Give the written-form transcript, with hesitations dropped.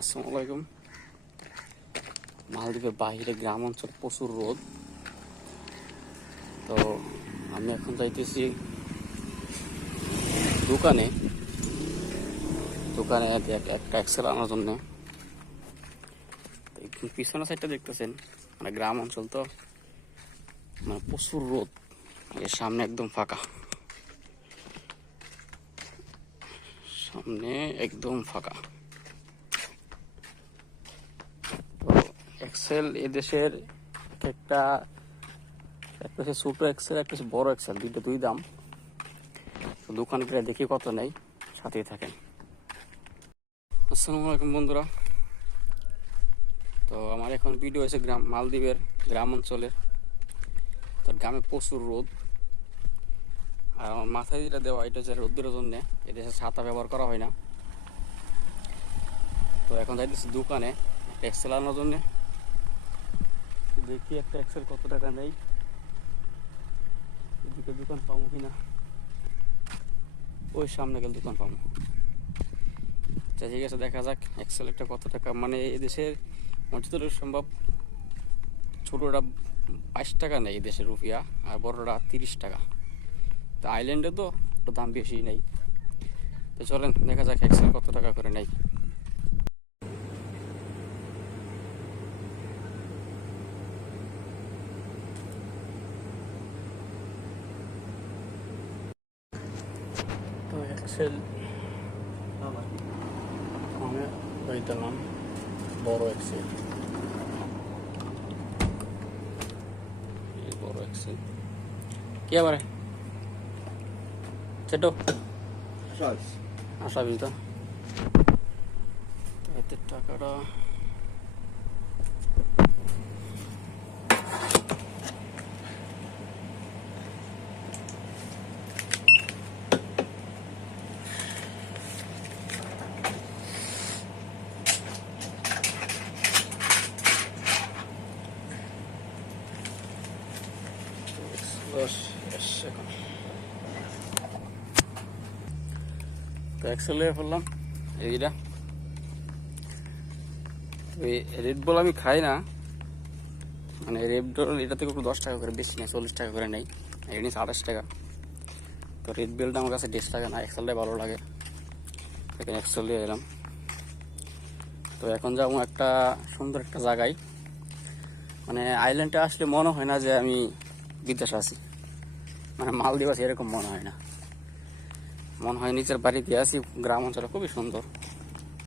আসসালামু আলাইকুম। মালদ্বীপের বাইরে গ্রাম অঞ্চল প্রচুর রোদ। তো আমি এখন যাইতেছি দোকানে দোকানে একটা এক্সেল আনার জন্য। পিছনের সাইডটা দেখতেছেন, মানে গ্রাম অঞ্চল তো, মানে প্রচুর রোদ। এর সামনে একদম ফাঁকা, সামনে একদম ফাঁকা। তো এক্সেল এদেশের একটা হচ্ছে ছোট এক্সেল, একটা হচ্ছে বড় এক্সেল, দুই দাম। তো দোকানে প্রায় দেখি কত নেই, সাথেই থাকেন। আসসালামু আলাইকুম বন্ধুরা। তো আমার এখন ভিডিও হয়েছে মালদ্বীপের গ্রাম অঞ্চলের। তো গ্রামে প্রচুর রোদ, আর আমার মাথায় যেটা দেওয়া এটা হচ্ছে রোদ্রের জন্যে। এদেশে ছাতা ব্যবহার করা হয় না। তো এখন যাইতেছি দোকানে একটা এক্সেল আনার জন্যে। দেখি একটা এক্সেল কত টাকা নেই, এদিকে দোকান পাবো কিনা। ওই সামনে গেলে দোকান পাবো। আচ্ছা ঠিক আছে, দেখা যাক এক্সেল একটা কত টাকা। মানে এদেশের যতটুকু সম্ভব ছোটোটা 22 টাকা নেই দেশের রুপিয়া, আর বড়টা 30 টাকা। তো আইল্যান্ডে তো একটু দাম বেশি নেই। তো চলেন দেখা যাক এক্সেল কত টাকা করে নেই। তো এক্সেল আমি দিলাম বড় এক্সেল, বড় এক্সেল কি আবার ছোট আসা বিল। তো এতে টাকাটা তো এক্সেলে ফেললাম এইটা। রেড বল আমি খাই না, মানে রেড বল এটা থেকে একটু 10 টাকা করে বেশি নেই, 40 টাকা করে নেই। এটা নিচ্ছে 28 টাকা। তো রেড বেলটা আমার কাছে টেস্ট লাগে না, এক্সেলটাই ভালো লাগে, এখানে এক্সেল দিয়ে এলাম। তো এখন যাবো একটা সুন্দর একটা জায়গায়। মানে আইল্যান্ডে আসলে মনে হয় না যে আমি বিদেশে আছি, মানে মালদ্বীপ আছি এরকম মনে হয় না। মনে হয় নিজের বাড়িতে আছি। গ্রাম অঞ্চল খুবই সুন্দর।